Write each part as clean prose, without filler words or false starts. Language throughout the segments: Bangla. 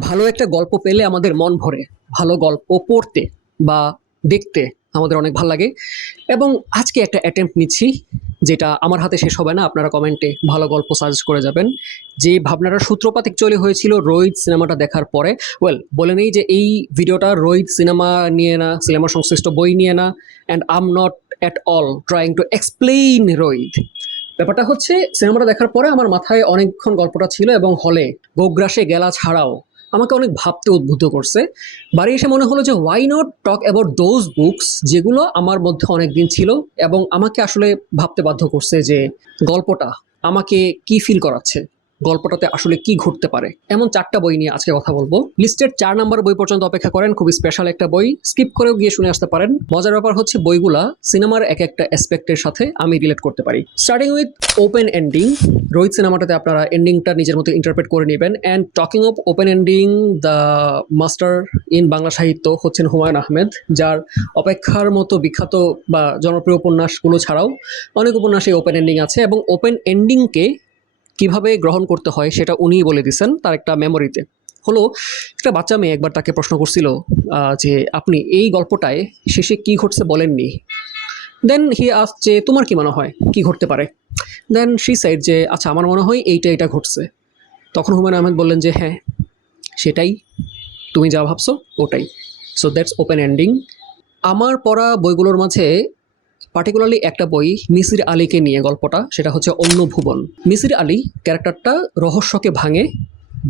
ভালো একটা গল্প পেলে আমাদের মন ভরে। ভালো গল্প পড়তে বা দেখতে আমাদের অনেক ভাল লাগে। এবং আজকে একটা অ্যাটেম্প্ট নিচ্ছি, যেটা আমার হাতে শেষ হবে না। আপনারা কমেন্টে ভালো গল্প সাজেস্ট করে যাবেন। যে ভাবনাটা সূত্রপাত অ্যাকচুয়ালি হয়েছিল রোহিত সিনেমাটা দেখার পরে। বলে নেই যে এই ভিডিওটা রোহিত সিনেমা নিয়ে না, সিনেমা সংশ্লিষ্ট বই নিয়ে না। And I am not at all trying to explain Rohit. ব্যাপারটা হচ্ছে সিনেমাটা দেখার পরে আমার মাথায় অনেকক্ষণ গল্পটা ছিল এবং হলে গোগ্রাসে গেলা ছাড়াও আমাকে অনেক ভাবতে উদ্বুদ্ধ করছে। বাড়ি এসে মনে হলো যে why not talk about those books যেগুলো আমার মধ্যে অনেক দিন ছিল এবং আমাকে আসলে ভাবতে বাধ্য করছে যে গল্পটা আমাকে কি ফিল করাচ্ছে, গল্পটাতে আসলে কি ঘটতে পারে। এমন 4টা বই নিয়ে আজকে কথা বলবো। লিস্টের 4 নম্বর বই পর্যন্ত অপেক্ষা করেন, খুব স্পেশাল একটা বই, স্কিপ করেও গিয়ে শুনে আসতে পারেন। মজার ব্যাপার হচ্ছে বইগুলা সিনেমার এক একটা অ্যাসপেক্টের সাথে আমি রিলেট করতে পারি। Starting with open ending. Rohit সিনেমাটাতে আপনারা এন্ডিংটা নিজের মতো ইন্টারপ্রেট করে নেবেন। And talking of open ending, the master in Bangla সাহিত্য হচ্ছেন হুমায়ুন আহমেদ, যার অপেক্ষার মতো বিখ্যাত বা জনপ্রিয় উপন্যাসগুলো ছাড়াও অনেক উপন্যাসে ওপেন এন্ডিং আছে এবং ওপেন এন্ডিংকে কিভাবে গ্রহণ করতে হয় সেটা উনিই বলে দিয়েছেন তার একটা মেমোরিতে। হলো একটা বাচ্চা মেয়ে একবার তাকে প্রশ্ন করছিল যে আপনি এই গল্পটায় শেষে কি ঘটছে বলেননি। দেন হি আস যে তোমার কি মনে হয় কি ঘটতে পারে। দেন শি সাইড যে আচ্ছা আমার মনে হয় এইটা এটা ঘটছে। তখন হুমায়ুন আহমেদ বললেন যে হ্যাঁ সেটাই, তুমি যা ভাবছো ওটাই। So that's open ending. আমার পড়া বইগুলোর মাঝে পার্টিকুলারলি একটা বই মিসির আলীকে নিয়ে গল্পটা, সেটা হচ্ছে অন্য ভুবন। মিসির আলী ক্যারেক্টারটা রহস্যকে ভাঙে,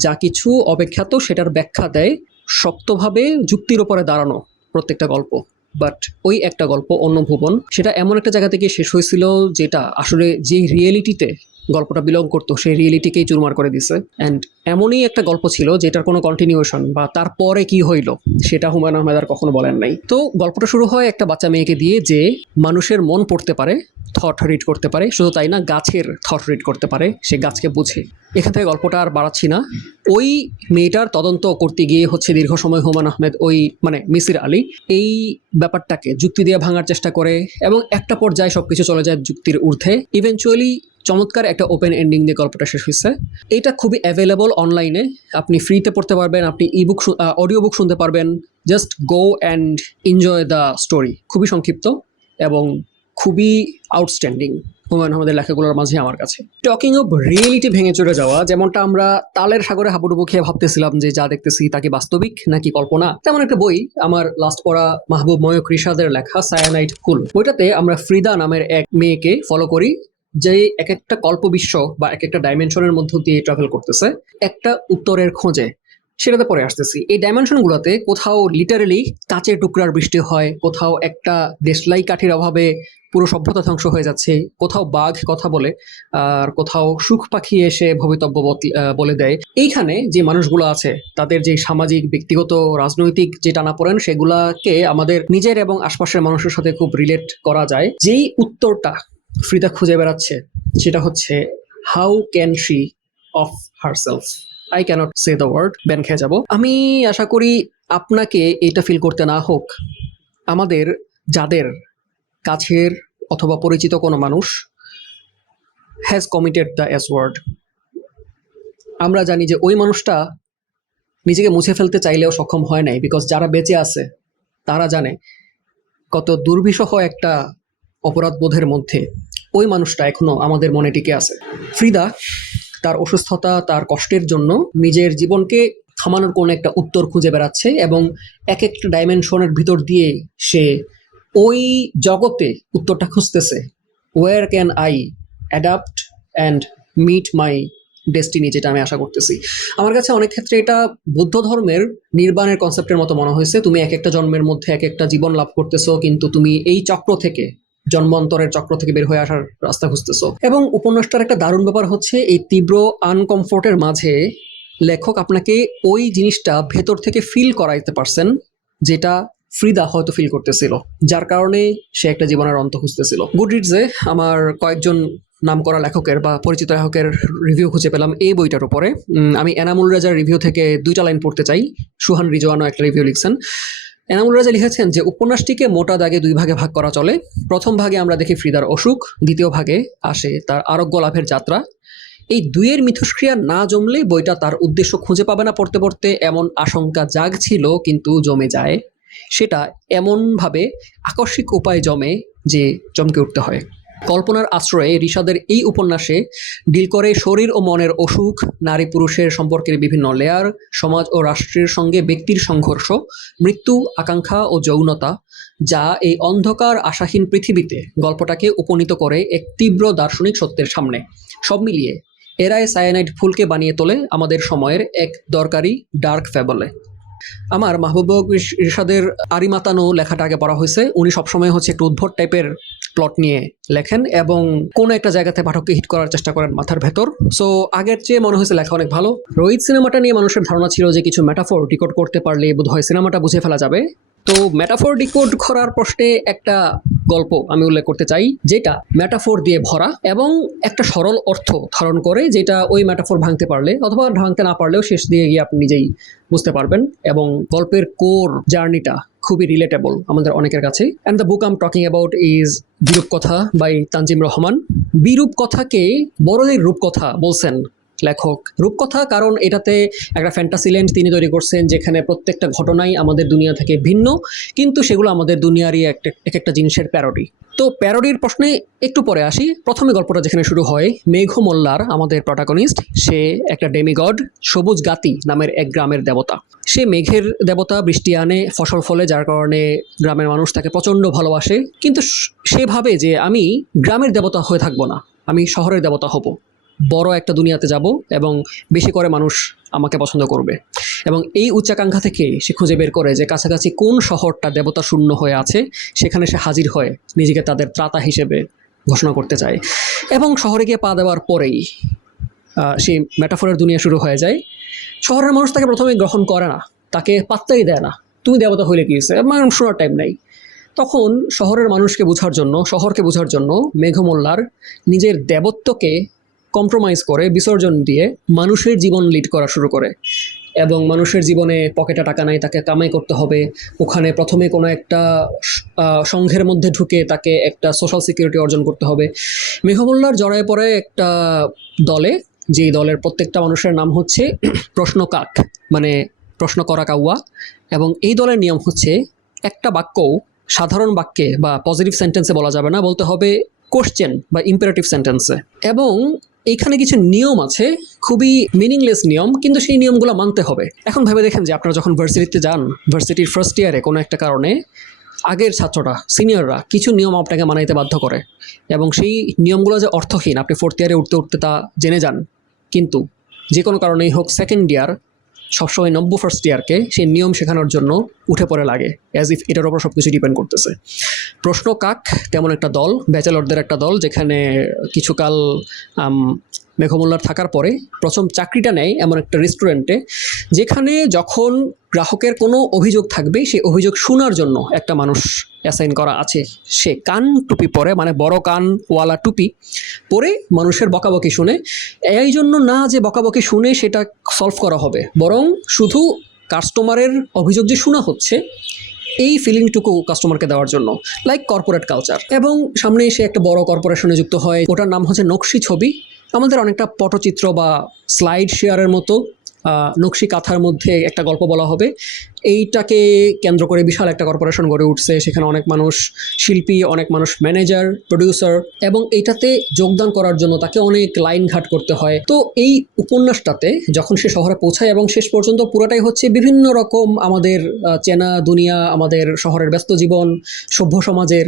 যা কিছু অব্যাখ্যাত সেটার ব্যাখ্যা দেয়, শক্তভাবে যুক্তির উপরে দাঁড়ানো প্রত্যেকটা গল্প। বাট ওই একটা গল্প অন্য ভুবন, সেটা এমন একটা জায়গা থেকে শেষ হয়েছিল যেটা আসলে যে রিয়েলিটিতে গল্পটা বিলং করতো সেই রিয়েলিটিকেই চুরমার করে দিছে। অ্যান্ড এমনই একটা গল্প ছিল যেটার কোনো কন্টিনিউশন বা তারপরে কি হইলো সেটা হুমায়ুন আহমেদ আর কখনো বলেন নাই। তো গল্পটা শুরু হয় একটা বাচ্চা মেয়েকে দিয়ে যে মানুষের মন পড়তে পারে, থট রিড করতে পারে, শুধু তাই না গাছের থট রিড করতে পারে, সে গাছকে বুঝে। এখান থেকে গল্পটা আর বাড়াচ্ছি না। ওই মেয়েটার তদন্ত করতে গিয়ে হচ্ছে দীর্ঘ সময় হুমায়ুন আহমেদ ওই মিসির আলী এই ব্যাপারটাকে যুক্তি দিয়ে ভাঙার চেষ্টা করে এবং একটা পর্যায়ে সবকিছু চলে যায় যুক্তির ঊর্ধ্বে। ইভেনচুয়ালি চমৎকার একটা ওপেন এন্ডিং দিয়ে গল্পটা শেষ হয়েছে। এটা খুবই অ্যাভেলেবল অনলাইনে, আপনি ফ্রিতে পড়তে পারবেন, আপনি ইবুক অডিও বুক শুনতে পারবেন। Just go and enjoy the story. খুবই সংক্ষিপ্ত এবং খুবই আউটস্ট্যান্ডিং হুমায়ুন আহমেদের লেখাগুলোর মাঝে আমার কাছে। টকিং অফ রিয়েলিটি ভেঙে চড়ে যাওয়া, যেমনটা আমরা তালের সাগরে হাবুডুবু খেয়ে ভাবতেছিলাম যে যা দেখতেছি তা কি বাস্তবিক নাকি কল্পনা, তেমন একটা বই আমার লাস্ট পড়া মাহবুব ময়ূক রিশাদের লেখা সায়ানাইট ফুল। বইটাতে আমরা ফ্রিদা নামের এক মেয়েকে ফলো করি, যে এক একটা কল্প বিশ্ব বা এক একটা ডাইমেনশনের মধ্য দিয়ে ট্রাভেল করতেছে একটা উত্তরের খোঁজে। সেটাতে পরে আসতেছি। এই ডাইমেনশনগুলোতে কোথাও লিটারেলি কাঁচের টুকরার বৃষ্টি হয়, কোথাও একটা দেশলাই কাঠির অভাবে পুরো সভ্যতা ধ্বংস হয়ে যাচ্ছে, কোথাও বাঘ কথা বলে, আর কোথাও সুখ পাখি এসে ভবিতব্য বলে দেয়। এইখানে যে মানুষগুলো আছে তাদের যে সামাজিক, ব্যক্তিগত, রাজনৈতিক যে টানাপোড়েন সেগুলাকে আমাদের নিজের এবং আশপাশের মানুষের সাথে খুব রিলেট করা যায়। যেই উত্তরটা ফ্রিদা খুঁজে বেড়াচ্ছে সেটা হচ্ছে how can she of herself. I can't say the word, ban খেয়ে যাবো। আমি আশা করি আপনাকে এটা ফিল করতে না হোক। আমাদের যাদের কাছের অথবা পরিচিত কোনো মানুষ has committed the S word, আমরা জানি যে ওই মানুষটা নিজেকে মুছে ফেলতে চাইলেও সক্ষম হয় নাই, বিকজ যারা বেঁচে আছে তারা জানে কত দুর্বিষহ একটা অপরাধ বোধের মধ্যে ওই মানুষটা এখনো আমাদের মনে টিকে আছে। ফ্রিদা তার অসুস্থতা, তার কষ্টের জন্য নিজের জীবনকে থামানোর কোনো একটা উত্তর খুঁজে বেড়াচ্ছে এবং এক একটা ডাইমেনশনের ভিতর দিয়ে সে ওই জগতে উত্তরটা খুঁজতেছে। Where can I adapt and meet my destiny, যেটা আমি আশা করতেছি। আমার কাছে অনেক ক্ষেত্রে এটা বুদ্ধ ধর্মের নির্বাণের কনসেপ্টের মতো মনে হয়েছে। তুমি এক একটা জন্মের মধ্যে এক একটা জীবন লাভ করতেছো, কিন্তু তুমি এই চক্র থেকে, জন্মান্তরের চক্র থেকে বের হয়ে আসার রাস্তা খুঁজতেছো। এবং উপন্যাসটার একটা দারুণ ব্যাপার হচ্ছে এই তীব্র আনকমফোর্টের মাঝে লেখক আপনাকে ওই জিনিসটা ভেতর থেকে ফিল করাইতে পারছেন যেটা ফ্রিদা হয়তো ফিল করতেছিল, যার কারণে সে একটা জীবনের অন্ত খুঁজতেছিল। গুডরিডসে আমার কয়েকজন নাম করা লেখকের বা পরিচিত লেখকের রিভিউ খুঁজে পেলাম এই বইটার উপরে। আমি এনামুল রাজার রিভিউ থেকে 2টা লাইন পড়তে চাই। সুহান রিজওয়ানও একটা রিভিউ লিখছেন। এনামুল রাজা লিখেছেন যে উপন্যাসটিকে মোটা দাগে 2 ভাগে ভাগ করা চলে। প্রথম ভাগে আমরা দেখি ফ্রিদার অসুখ, দ্বিতীয় ভাগে আসে তার আরোগ্য লাভের যাত্রা। এই দুইয়ের মিথস্ক্রিয়া না জমলে বইটা তার উদ্দেশ্য খুঁজে পাবে না পড়তে পড়তে এমন আশঙ্কা জাগছিল, কিন্তু জমে যায়। সেটা এমনভাবে আকস্মিক উপায়ে জমে যে চমকে উঠতে হয়। কল্পনার আশ্রয়ে রিশাদের এই উপন্যাসে ডিল করে শরীর ও মনের অসুখ, নারী পুরুষের সম্পর্কের বিভিন্ন লেয়ার, সমাজ ও রাষ্ট্রের সঙ্গে ব্যক্তির সংঘর্ষ, মৃত্যু, আকাঙ্ক্ষা ও যৌনতা, যা এই অন্ধকার আশাহীন পৃথিবীতে গল্পটাকে উপনীত করে এক তীব্র দার্শনিক সত্যের সামনে। সব মিলিয়ে এরাই সায়ানাইড ফুলকে বানিয়ে তোলে আমাদের সময়ের এক দরকারি ডার্ক ফ্যাবলে। আমার মাহবুব রিশাদের আরিমাতানো লেখাটা আগে পড়া হয়েছে। উনি সবসময় হচ্ছে একটু উদ্ভট টাইপের প্লট নিয়ে লেখেন এবং কোনো একটা জায়গাতে পাঠককে হিট করার চেষ্টা করেন মাথার ভেতর। সো আগের চেয়ে মনে হয়েছে লেখা অনেক ভালো। রোহিত সিনেমাটা নিয়ে মানুষের ধারণা ছিল যে কিছু মেটাফোর ডিকোড করতে পারলে বোধহয় সিনেমাটা বুঝে ফেলা যাবে। তো মেটাফোর ডিকোড করার প্রশ্নে একটা গল্প আমি উল্লেখ করতে চাই, যেটা মেটাফোর দিয়ে ভরা এবং একটা সরল অর্থ ধারণ করে, যেটা ওই মেটাফোর ভাঙতে পারলে অথবা ভাঙতে না পারলেও শেষ দিয়ে গিয়ে আপনি নিজেই বুঝতে পারবেন। এবং গল্পের কোর জার্নিটা খুবই রিলেটেবল আমাদের অনেকের কাছে। And the book I am talking about is বিরূপ কথা বাই তানজিম রহমান। বিরূপ কথাকে বড়দের রূপকথা বলছেন লেখক। রূপকথা কারণ এটাতে একটা ফ্যান্টাসি ল্যান্ড তিনি তৈরি করছেন, যেখানে প্রত্যেকটা ঘটনাই আমাদের দুনিয়া থেকে ভিন্ন, কিন্তু সেগুলো আমাদের দুনিয়ারই এক একটা জিনিসের প্যারোডি। তো প্যারোডির প্রশ্নে একটু পরে আসি। প্রথমে গল্পটা যেখানে শুরু হয়, মেঘ মোল্লার আমাদের প্রটাগনিস্ট, সে একটা ডেমিগড, সবুজ গাতি নামের এক গ্রামের দেবতা। সে মেঘের দেবতা, বৃষ্টি আনে, ফসল ফলে, যার কারণে গ্রামের মানুষ তাকে প্রচণ্ড ভালোবাসে। কিন্তু সে ভাবে যে আমি গ্রামের দেবতা হয়ে থাকবো না, আমি শহরের দেবতা হব, বড় একটা দুনিয়াতে যাব এবং বেশি করে মানুষ আমাকে পছন্দ করবে। এবং এই উচ্চাকাঙ্ক্ষা থেকে সে খুঁজে বের করে যে কাছাকাছি কোন শহরটা দেবতা শূন্য হয়ে আছে, সেখানে সে হাজির হয়ে নিজেকে তাদের ত্রাতা হিসেবে ঘোষণা করতে চায়। এবং শহরে গিয়ে পা দেওয়ার পরেই সেই মেটাফোরের দুনিয়া শুরু হয়ে যায়। শহরের মানুষ তাকে প্রথমে গ্রহণ করে না, তাকে পাত্তাই দেয় না। তুমি দেবতা হইলে কি হয়েছে, আমার শোনার টাইম নাই। তখন শহরের মানুষকে বোঝার জন্য, শহরকে বোঝার জন্য মেঘমোল্লার নিজের দেবত্বকে কম্প্রোমাইজ করে, বিসর্জন দিয়ে মানুষের জীবন লিড করা শুরু করে। এবং মানুষের জীবনে পকেটে টাকা নাই, তাকে কামাই করতে হবে। ওখানে প্রথমে কোনো একটা সংঘের মধ্যে ঢুকে তাকে একটা সোশ্যাল সিকিউরিটি অর্জন করতে হবে। মেঘমোল্লার জড়ায় পড়ে একটা দলে, যেই দলের প্রত্যেকটা মানুষের নাম হচ্ছে প্রশ্নকাক, মানে প্রশ্ন করা কাউয়া। এবং এই দলের নিয়ম হচ্ছে একটা বাক্যও সাধারণ বাক্যে বা পজিটিভ সেন্টেন্সে বলা যাবে না, বলতে হবে কোশ্চেন বা ইম্পারেটিভ সেন্টেন্সে। এবং এইখানে কিছু নিয়ম আছে, খুবই মিনিংলেস নিয়ম, কিন্তু সেই নিয়মগুলো মানতে হবে। এখন ভেবে দেখেন যে আপনারা যখন ভার্সিটিতে যান, ভার্সিটির ফার্স্ট ইয়ারে কোনো একটা কারণে আগের ছাত্ররা, সিনিয়ররা কিছু নিয়ম আপনাকে মানাইতে বাধ্য করে, এবং সেই নিয়মগুলো যে অর্থহীন আপনি ফোর্থ ইয়ারে উঠতে উঠতে তা জেনে যান। কিন্তু যে কোনো কারণেই হোক সেকেন্ড ইয়ার সবসময় নব্য ফার্স্ট ইয়ারকে সেই নিয়ম শেখানোর জন্য উঠে পড়ে লাগে, অ্যাজ ইফ এটার ওপর সব কিছু ডিপেন্ড করতেছে। প্রশ্ন কাক তেমন একটা দল, ব্যাচেলরদের একটা দল, যেখানে কিছুকাল মেঘমোল্লার থাকার পরে প্রথম চাকরিটা নেয় এমন একটা রেস্টুরেন্টে, যেখানে যখন গ্রাহকের কোনো অভিযোগ থাকবে সেই অভিযোগ শোনার জন্য একটা মানুষ অ্যাসাইন করা আছে। সে কান টুপি পরে, মানে বড় কানওয়ালা টুপি পরে মানুষের বকাবকি শুনে। এই জন্য না যে বকাবকি শুনে সেটা সলভ করা হবে, বরং শুধু কাস্টমারের অভিযোগ যে শোনা হচ্ছে এই ফিলিংটুকু কাস্টমারকে দেওয়ার জন্য, লাইক কর্পোরেট কালচার। এবং সামনে এসে একটা বড় কর্পোরেশনে যুক্ত হয়, ওটার নাম হচ্ছে নকশি ছবি। আমাদের অনেকটা পটচিত্র বা স্লাইড শেয়ারের মতো নকশি কাঁথার মধ্যে একটা গল্প বলা হবে। এইটাকে কেন্দ্র করে বিশাল একটা কর্পোরেশন গড়ে উঠছে, সেখানে অনেক মানুষ শিল্পী, অনেক মানুষ ম্যানেজার, প্রডিউসার, এবং এইটাতে যোগদান করার জন্য তাকে অনেক লাইন ঘাট করতে হয়। তো এই উপন্যাসটাতে যখন সে শহরে পৌঁছায়, এবং শেষ পর্যন্ত পুরোটাই হচ্ছে বিভিন্ন রকম আমাদের চেনা দুনিয়া, আমাদের শহরের ব্যস্ত জীবন, সভ্য সমাজের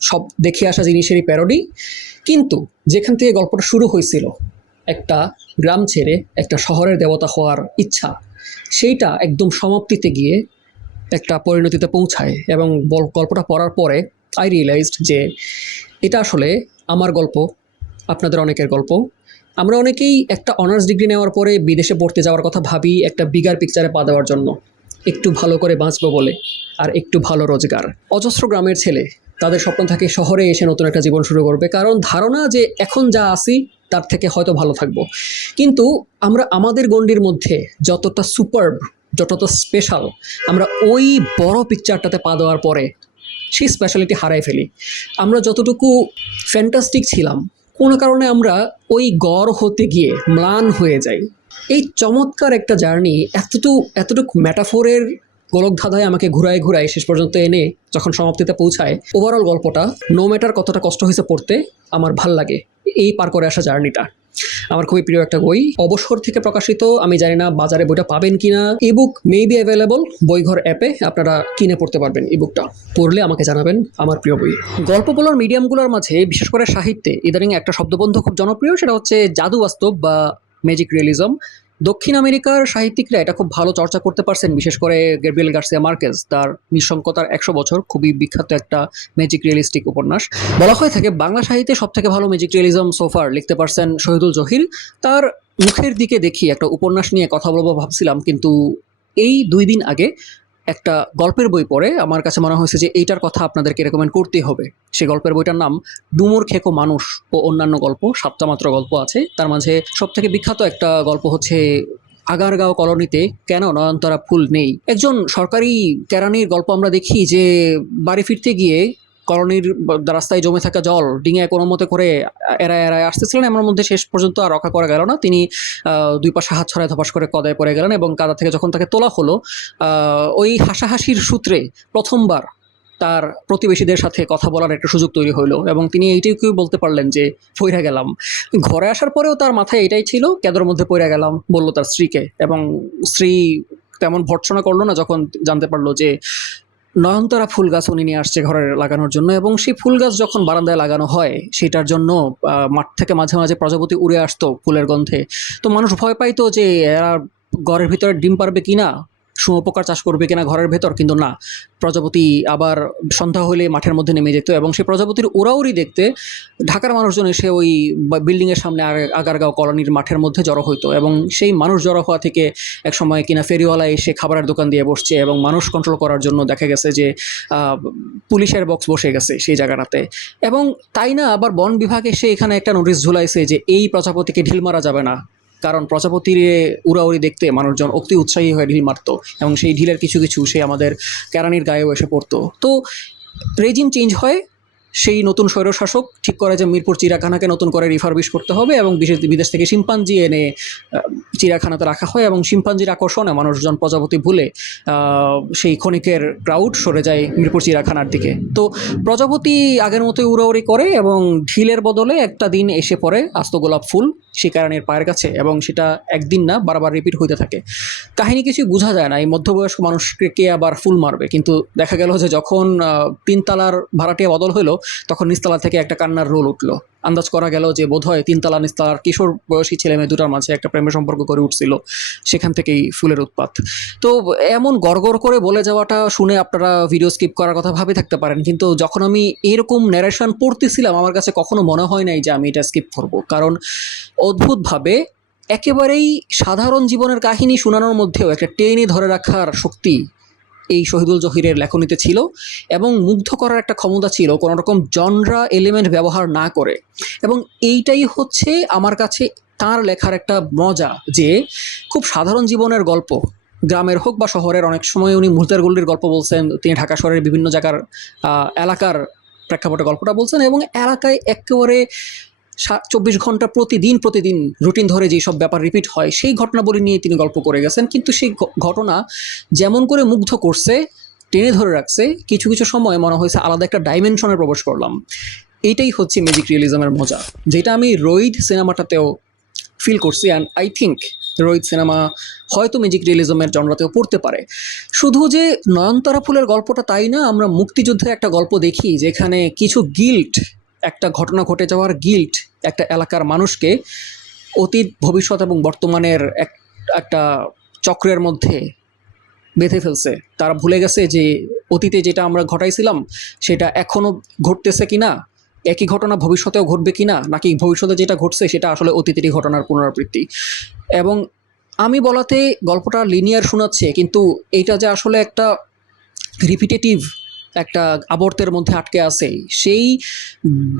সব দেখে আসা জিনিসেরই প্যারোডি। কিন্তু যেখান থেকে গল্পটা শুরু হয়েছিল, একটা গ্রাম ছেড়ে একটা শহরের দেবতা হওয়ার ইচ্ছা, সেইটা একদম সমাপ্তিতে গিয়ে একটা পরিণতিতে পৌঁছায়। এবং গল্পটা পড়ার পরে আই রিয়েলাইজড যে এটা আসলে আমার গল্প, আপনাদের অনেকের গল্প। আমরা অনেকেই একটা অনার্স ডিগ্রি নেওয়ার পরে বিদেশে পড়তে যাওয়ার কথা ভাবি একটা বিগার পিকচারে পা দেওয়ার জন্য, একটু ভালো করে বাঁচবো বলে, আর একটু ভালো রোজগার। অজস্র গ্রামের ছেলে তাদের স্বপ্ন থাকে শহরে এসে নতুন একটা জীবন শুরু করবে, কারণ ধারণা যে এখন যা আসি তার থেকে হয়তো ভালো থাকবো। কিন্তু আমরা আমাদের গণ্ডির মধ্যে যতটা সুপারব, যতটা স্পেশাল, আমরা ওই বড় পিকচারটাতে পা দেওয়ার পরে সেই স্পেশালিটি হারাই ফেলি। আমরা যতটুকু ফ্যান্টাস্টিক ছিলাম কোনো কারণে আমরা ওই গড় হতে গিয়ে ম্লান হয়ে যাই। এই চমৎকার একটা জার্নি এতটুকু ম্যাটাফোরের গোলকধাঁধায় আমাকে ঘুরায় ঘুরায় শেষ পর্যন্ত এনে যখন সমাপ্তিতে পৌঁছায়, ওভারঅল গল্পটা নো ম্যাটার কতটা কষ্ট হয়েছে পড়তে, আমার ভাল লাগে এই পার করে আসা জার্নিটা। আমার খুবই প্রিয় একটা বই, অবসর থেকে প্রকাশিত। আমি জানি না বাজারে বইটা পাবেন কিনা। ইবুক মে বি অ্যাভেলেবল, বইঘর অ্যাপে আপনারা কিনে পড়তে পারবেন ইবুকটা। পড়লে আমাকে জানাবেন, আমার প্রিয় বই। গল্প বলার মিডিয়ামগুলোর মাঝে বিশেষ করে সাহিত্যে ইদানিং একটা শব্দবন্ধ খুব জনপ্রিয়, সেটা হচ্ছে জাদু বাস্তব বা ম্যাজিক রিয়েলিজম। দক্ষিণ আমেরিকার সাহিত্যিকরা এটা খুব ভালো চর্চা করতে পারছেন, বিশেষ করে গ্যাব্রিয়েল গার্সিয়া মার্কেজ, তার নিঃসঙ্কতার 100 বছর, খুবই বিখ্যাত একটা ম্যাজিক রিয়েলিস্টিক উপন্যাস। বলা হয়ে থাকে বাংলা সাহিত্যে সবথেকে ভালো ম্যাজিক রিয়েলিজম সোফার লিখতে পারছেন শহীদুল জহির। তার মুখের দিকে দেখি একটা উপন্যাস নিয়ে কথা বলবো ভাবছিলাম, কিন্তু এই 2 দিন আগে একটা গল্পের বই পড়ে আমার কাছে মনে হয়েছে যে এইটার কথা আপনাদেরকে রেকমেন্ড করতেই হবে। সেই গল্পের বইটার নাম ডুমুর খেকো মানুষ ও অন্যান্য গল্প। 7টা মাত্র গল্প আছে, তার মাঝে সবথেকে বিখ্যাত একটা গল্প হচ্ছে আগারগাঁও কলোনিতে কেন নয়নতারা ফুল নেই। একজন সরকারি কেরানির গল্প আমরা দেখি যে বাড়ি ফিরতে গিয়ে কলোনির রাস্তায় জমে থাকা জল ডিঙে কোনো মতে করে এড়ায় এড়ায় আসতেছিলেন, এমন মধ্যে শেষ পর্যন্ত আর রক্ষা করা গেল না। তিনি 2 পাশে হাত ছড়ায় ধপাস করে কাদায় পড়ে গেলেন, এবং কাদা থেকে যখন তাকে তোলা হলো, ওই হাসাহাসির সূত্রে প্রথমবার তার প্রতিবেশীদের সাথে কথা বলার একটা সুযোগ তৈরি হইলো, এবং তিনি এইটুকুই বলতে পারলেন যে পইরা গেলাম। ঘরে আসার পরেও তার মাথায় এটাই ছিল, কেদর মধ্যে পইরা গেলাম, বলল তার স্ত্রীকে, এবং স্ত্রী তেমন ভর্ৎসনা করলো না যখন জানতে পারলো যে নয়নতারা ফুল গাছ উনি নিয়ে আসছে ঘরে লাগানোর জন্য। এবং সেই ফুল গাছ যখন বারান্দায় লাগানো হয়, সেটার জন্য মাঠ থেকে মাঝে মাঝে প্রজাপতি উড়ে আসতো ফুলের গন্ধে। তো মানুষ ভয় পাইতো যে এরা ঘরের ভিতরে ডিম পারবে কিনা, শুঁয়োপোকার চাষ করবে কিনা ঘরের ভেতর, কিন্তু না, প্রজাপতি আবার সন্ধ্যা হলে মাঠের মধ্যে নেমে যেত। এবং সেই প্রজাপতির উড়াউড়ি দেখতে ঢাকার মানুষজন এসে ওই বিল্ডিংয়ের সামনে আগারগাঁও কলোনির মাঠের মধ্যে জড়ো হইতো, এবং সেই মানুষ জড়ো হওয়া থেকে এক সময় কিনা ফেরিওয়ালা এসে খাবারের দোকান দিয়ে বসছে, এবং মানুষ কন্ট্রোল করার জন্য দেখা গেছে যে পুলিশের বক্স বসে গেছে সেই জায়গাটাতে। এবং তাই না, আবার বন বিভাগ এসে এখানে একটা নোটিশ ঝুলাইছে যে এই প্রজাপতিকে ঢিল মারা যাবে না, কারণ প্রজাপতির উড়াউড়ি দেখতে মানুষজন অতি উৎসাহী হয়ে ঢিল মারতো, এবং সেই ঢিলের কিছু কিছু সে আমাদের কেরানির গায়েও এসে পড়তো। তো রেজিম চেঞ্জ হয়, সেই নতুন স্বৈরশাসক ঠিক করে যে মিরপুর চিড়িয়াখানাকে নতুন করে রিফারবিশ করতে হবে, এবং বিদেশ থেকে শিম্পাঞ্জি এনে চিড়িয়াখানাতে রাখা হয়, এবং শিম্পাঞ্জির আকর্ষণে মানুষজন প্রজাপতি ভুলে সেই ক্ষণিকের ক্রাউড সরে যায় মিরপুর চিড়িয়াখানার দিকে। তো প্রজাপতি আগের মতোই উড়াউড়ি করে, এবং ঢিলের বদলে একটা দিন এসে পড়ে আস্ত গোলাপ ফুল শিকারানির পায়ের কাছে, এবং সেটা একদিন না, বারবার রিপিট হইতে থাকে। কাহিনী কিছুই বোঝা যায় না, এই মধ্যবয়স্ক মানুষকে কে আবার ফুল মারবে। কিন্তু দেখা গেল যে যখন 3 তালার ভাড়াটিয়া বদল হলো, তখন নিচতলা থেকে একটা কান্নার রোল উঠলো। আন্দাজ করা গেল যে বোধহয় 3 তালা নিচতলার কিশোর বয়সী ছেলে মেয়ে দুটার মাঝে একটা প্রেমের সম্পর্ক করে উঠছিল, সেখান থেকেই ফুলের উৎপাত। তো এমন গড়গড় করে বলে যাওয়াটা শুনে আপনারা ভিডিও স্কিপ করার কথা ভাবে থাকতে পারেন, কিন্তু যখন আমি এরকম ন্যারেশন পড়তেছিলাম, আমার কাছে কখনো মনে হয় নাই যে আমি এটা স্কিপ করব, কারণ অদ্ভুতভাবে একেবারেই সাধারণ জীবনের কাহিনী শোনানোর মধ্যেও একটা টেনে ধরে রাখার শক্তি এই শহীদুল জহিরের লেখনীতে ছিল, এবং মুগ্ধ করার একটা ক্ষমতা ছিল কোনো রকম জনরা এলিমেন্ট ব্যবহার না করে। এবং এইটাই হচ্ছে আমার কাছে তার লেখার একটা মজা, যে খুব সাধারণ জীবনের গল্প, গ্রামের হোক বা শহরের, অনেক সময় উনি মুহূর্তের গল্লির গল্প বলছেন, তিনি ঢাকা শহরের বিভিন্ন জায়গার এলাকার প্রেক্ষাপটে গল্পটা বলছেন, এবং এলাকায় একেবারে 24 ঘন্টা প্রতিদিন রুটিন ধরে যেসব ব্যাপার রিপিট হয়, সেই ঘটনাবলী নিয়ে তিনি গল্প করে গেছেন। কিন্তু সেই ঘটনা যেমন করে মুগ্ধ করছে, টেনে ধরে রাখছে, কিছু কিছু সময় মনে হয়েছে আলাদা একটা ডাইমেনশনে প্রবেশ করলাম। এইটাই হচ্ছে ম্যাজিক রিয়েলিজমের মজা, যেটা আমি রোহিত সিনেমাটাতেও ফিল করছি। And I think Rohit cinema হয়তো ম্যাজিক রিয়েলিজমের জনরাতেও পড়তে পারে। শুধু যে নয়নতারা ফুলের গল্পটা তাই না, আমরা মুক্তিযুদ্ধের একটা গল্প দেখি যেখানে কিছু গিল্ট, একটা ঘটনা ঘটে যাওয়ার গিল্ট একটা এলাকার মানুষকে অতীত, ভবিষ্যৎ এবং বর্তমানের একটা চক্রের মধ্যে বেঁধে ফেলছে। তারা ভুলে গেছে যে অতীতে যেটা আমরা ঘটাইছিলাম সেটা এখনও ঘটতেছে কিনা, একই ঘটনা ভবিষ্যতেও ঘটবে কিনা, নাকি ভবিষ্যতে যেটা ঘটছে সেটা আসলে অতীতেরই ঘটনার পুনরাবৃত্তি। এবং আমি বলাতে গল্পটা লিনিয়ার শোনাচ্ছে, কিন্তু এইটা যে আসলে একটা রিপিটেটিভ একটা আবর্তের মধ্যে আটকে আছে, সেই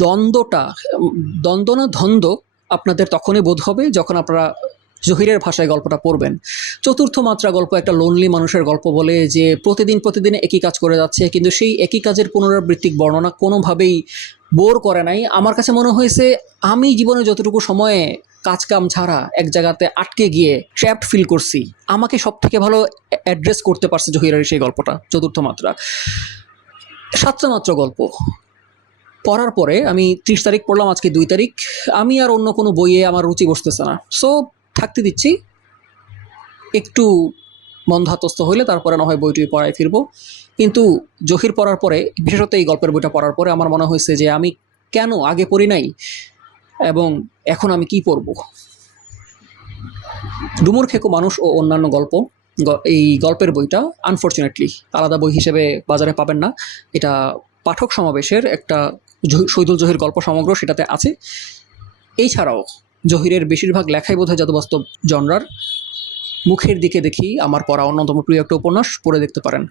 দ্বন্দ্ব আপনাদের তখনই বোধ হবে যখন আপনারা জহিরের ভাষায় গল্পটা পড়বেন। চতুর্থ মাত্রা গল্প, একটা লোনলি মানুষের গল্প বলে, যে প্রতিদিন একই কাজ করে যাচ্ছে, কিন্তু সেই একই কাজের পুনরাবৃত্তিক বর্ণনা কোনোভাবেই বোর করে নাই। আমার কাছে মনে হয়েছে আমি জীবনে যতটুকু সময়ে কাজকাম ছাড়া এক জায়গাতে আটকে গিয়ে ট্র্যাপড ফিল করছি, আমাকে সব থেকে ভালো অ্যাড্রেস করতে পারছে জহিরের সেই গল্পটা, চতুর্থ মাত্রা। 7টা মাত্র গল্প পড়ার পরে আমি 30 তারিখ পড়লাম, আজকে 2 তারিখ। আমি আর অন্য কোনো বইয়ে আমার রুচি বসতেছে না, সো থাকতে দিচ্ছি। একটু মন ধাতস্থ হইলে তারপরে না হয় বইটি পড়ায় ফিরবো। কিন্তু জহির পড়ার পরে, বিশেষত এই গল্পের বইটা পড়ার পরে আমার মনে হয়েছে যে আমি কেন আগে পড়ি নাই এবং এখন আমি কি পড়ব। ডুমুর খেকো মানুষ ও অন্যান্য গল্প, এই গল্পের বইটা আনফর্চুনেটলি আলাদা বই হিসেবে বাজারে পাবেন না। এটা পাঠক সমাবেশের একটা শহীদুল জহির গল্প সমগ্র, সেটাতে আছে। এছাড়াও জহিরের বেশিরভাগ লেখাই বোধহয় জাদুবাস্তব জনরার। মুখের দিকে দেখি আমার পড়া অন্যতম প্রিয় একটা উপন্যাস, পড়ে দেখতে পারেন,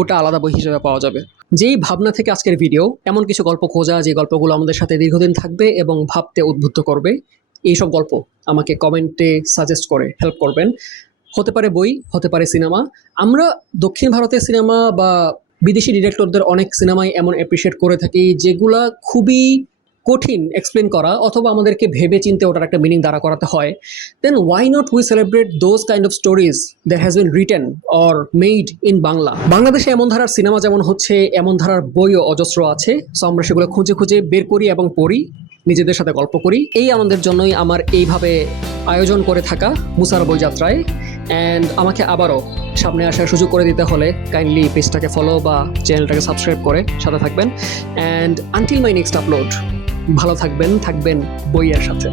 ওটা আলাদা বই হিসেবে পাওয়া যাবে। যেই ভাবনা থেকে আজকের ভিডিও, এমন কিছু গল্প খোঁজা যে গল্পগুলো আমাদের সাথে দীর্ঘদিন থাকবে এবং ভাবতে উদ্বুদ্ধ করবে। এইসব গল্প আমাকে কমেন্টে সাজেস্ট করে হেল্প করবেন। হতে পারে বই, হতে পারে সিনেমা। আমরা দক্ষিণ ভারতের সিনেমা বা বিদেশি ডিরেক্টরদের অনেক সিনেমাই এমন অ্যাপ্রিসিয়েট করে থাকি যেগুলা খুবই কঠিন এক্সপ্লেন করা, অথবা আমাদেরকে ভেবে চিনতে ওটার একটা মিনিং দাঁড়া করাতে হয়। Then why not we celebrate those kind of stories that has been written or made in Bangla. বাংলাদেশে এমন ধারার সিনেমা যেমন হচ্ছে, এমন ধারার বইও অজস্র আছে। সো আমরা সেগুলো খুঁজে খুঁজে বের করি এবং পড়ি, নিজেদের সাথে গল্প করি। এই আনন্দের জন্যই আমার এইভাবে আয়োজন করে থাকা মুসার বইযাত্রায়। অ্যান্ড আমাকে আবারও সামনে আসার সুযোগ করে দিতে হলে কাইন্ডলি পেজটাকে ফলো বা চ্যানেলটাকে সাবস্ক্রাইব করে সাথে থাকবেন। And until my next upload, ভালো থাকবেন বইয়ের সাথে।